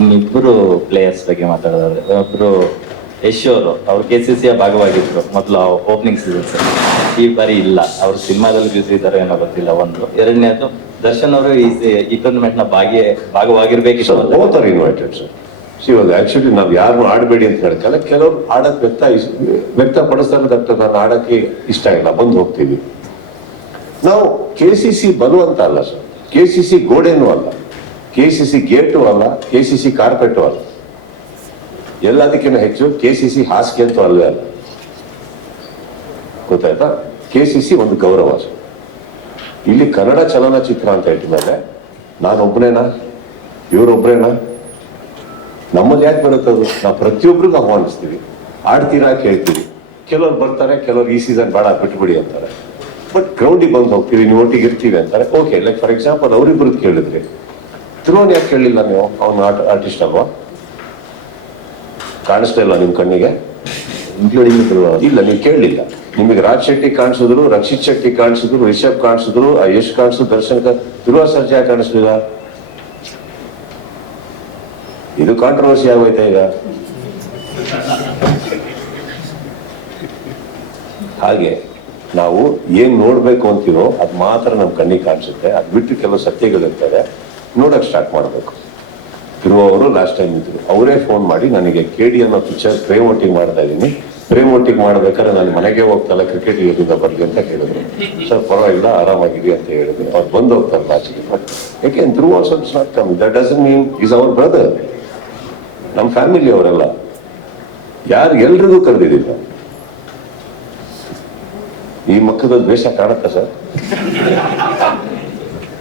ಇನ್ನಿಬ್ರು players ಬಗ್ಗೆ ಮಾತಾಡಿದ್ರೆ ಒಬ್ರು ಯಶ್ ಅವರು, ಅವ್ರು ಕೆ ಸಿ ಸಿಯ ಭಾಗವಾಗಿದ್ರು ಮೊದಲು ಓಪನಿಂಗ್ ಸೀಸನ್ಸ್ ಈ ಬಾರಿ ಇಲ್ಲ. ಅವ್ರು ಸಿನಿಮಾದಲ್ಲಿ ಬ್ಯೂಸಿ ಏನೋ ಗೊತ್ತಿಲ್ಲ, ಒಂದು. ಎರಡನೇದು, ದರ್ಶನ್ ಅವರು ಈ ಟೂರ್ನಮೆಂಟ್ನ ಭಾಗಿ ಭಾಗವಾಗಿರ್ಬೇಕಿತ್ತು. Invited sir. ಇವಾಗ ಆಕ್ಚುಲಿ ನಾವು ಯಾರು ಆಡಬೇಡಿ ಅಂತ ಹೇಳ್ತಾರೆ ಕೆಲವರು ಆಡಕ್ ವ್ಯಕ್ತ ವ್ಯಕ್ತಪಡಿಸ್ತಾರೆ ಡಾಕ್ಟರ್ ನಾನು ಆಡಕ್ಕೆ ಇಷ್ಟ ಇಲ್ಲ. ಬಂದು ಹೋಗ್ತೀವಿ. ನಾವು ಕೆ ಸಿ ಸಿ ಬಲವಂತ ಅಲ್ಲ, ಸರ್. ಕೆ ಸಿ ಸಿ ಗೋಡೆನೂ ಅಲ್ಲ. ಕೆ ಸಿ ಸಿ ಗೇಟು ಅಲ್ಲ ಕೆ ಸಿ ಸಿ ಕಾರ್ಪೆಟು ಅಲ್ಲ ಎಲ್ಲದಕ್ಕಿಂತ ಹೆಚ್ಚು ಕೆ ಸಿ ಸಿ ಹಾಸಿಗೆ ಅಂತೂ ಅಲ್ಲವೇ ಅಲ್ಲ. ಗೊತ್ತಾಯ್ತಾ? ಕೆ ಸಿ ಸಿ ಒಂದು ಗೌರವ. ಇಲ್ಲಿ ಕನ್ನಡ ಚಲನಚಿತ್ರ ಅಂತ ಹೇಳಿದ್ಮೇಲೆ ನಾನೊಬ್ಬನೇನಾ ಇವರೊಬ್ಬರೇನಾ ನಮ್ಮಲ್ಲಿ ಯಾಕೆ ಬರುತ್ತೆ ಅದು? ನಾವು ಪ್ರತಿಯೊಬ್ಬರಿಗೂ ಆಹ್ವಾನಿಸ್ತೀವಿ. ಆಡ್ತೀರಾ ಕೇಳ್ತೀವಿ. ಕೆಲವ್ರು ಬರ್ತಾರೆ, ಕೆಲವ್ರು ಈ ಸೀಸನ್ ಬೇಡ, ಬಿಟ್ಬಿಡಿ ಅಂತಾರೆ. ಬಟ್ ಗ್ರೌಂಡಿಗೆ ಬಂದು ಹೋಗ್ತೀವಿ, ನೀವು ಒಟ್ಟಿಗೆ ಇರ್ತೀವಿ ಅಂತಾರೆ. ಓಕೆ ಲೈಕ್ ಫಾರ್ ಎಕ್ಸಾಂಪಲ್ ಅವರಿಬ್ಬರದ್ದು ಕೇಳಿದ್ರಿ ಧ್ರುವನ್ ಯಾಕೆ ಕೇಳಿಲ್ಲ ನೀವು ಅವ್ನ ಆರ್ಟ್ ಆರ್ಟಿಸ್ಟ್ ಅಲ್ವಾ? ಕಾಣಿಸ್ತಾ ಇಲ್ಲ ನಿಮ್ ಕಣ್ಣಿಗೆ? ಇನ್ಕ್ಲೂಡಿಂಗ್ ಇಲ್ಲ ನೀವು ಕೇಳಲಿಲ್ಲ ನಿಮಗೆ ರಾಜ್ ಶೆಟ್ಟಿ ಕಾಣಿಸಿದ್ರು ರಕ್ಷಿತ್ ಶೆಟ್ಟಿ ಕಾಣಿಸಿದ್ರು ರಿಷಬ್ ಕಾಣಿಸಿದ್ರು ಯಶ್ ಕಾಣಿಸಿದ್ರು ದರ್ಶನ್ ಕ ಧ್ರುವ ಸರ್ಜಾ ಕಾಣಿಸ್ಲಿಲ್ಲ? ಇದು ಕಾಂಟ್ರವರ್ಸಿ ಆಗೋಯ್ತಾ ಈಗ? ಹಾಗೆ ನಾವು ಏನ್ ನೋಡ್ಬೇಕು ಅಂತೀವೋ ಅದ್ ಮಾತ್ರ ನಮ್ ಕಣ್ಣಿಗೆ ಕಾಣಿಸುತ್ತೆ. ಅದ್ ಬಿಟ್ಟು ಕೆಲವು ಸತ್ಯಗಳಿರ್ತವೆ. ನೋಡಕ್ ಸ್ಟಾರ್ಟ್ ಮಾಡಬೇಕು. ಧ್ರುವ ಅವರು ಲಾಸ್ಟ್ ಟೈಮ್ ಇದ್ರು. ಅವರೇ ಫೋನ್ ಮಾಡಿ, ನನಗೆ ಕೆಡಿ ಅನ್ನೋ ಪಿಕ್ಚರ್ ಪ್ರೇಮ್ ಒಟ್ಟಿಗೆ ಮಾಡ್ತಾ ಇದ್ದೀನಿ ಪ್ರೇಮ್ ಒಟ್ಟಿಗೆ ಮಾಡ್ಬೇಕಾದ್ರೆ ನಾನು ಮನೆಗೆ ಹೋಗ್ತಲ್ಲ ಕ್ರಿಕೆಟ್ ಇರೋದ್ರಿಂದ ಬರ್ಲಿ ಅಂತ ಕೇಳಿದ್ರು. ಸರ್ ಪರವಾಗಿಲ್ಲ, ಆರಾಮಾಗಿರಿ ಅಂತ ಹೇಳಿದ್ರು. ಅವ್ರು ಬಂದು ಹೋಗ್ತಾರೆ ಬಟ್ ಯಾಕೆ? Dhruva also it's not come that doesn't mean is our brother ನಮ್ಮ ಫ್ಯಾಮಿಲಿ ಅವರೆಲ್ಲ. ಯಾರು ಎಲ್ರಿಗೂ ಕರೆದಿದ್ದಿಲ್ಲ. ಈ ಮಕ್ಕದ ದ್ವೇಷ ಕಾಣುತ್ತಾ ಸರ್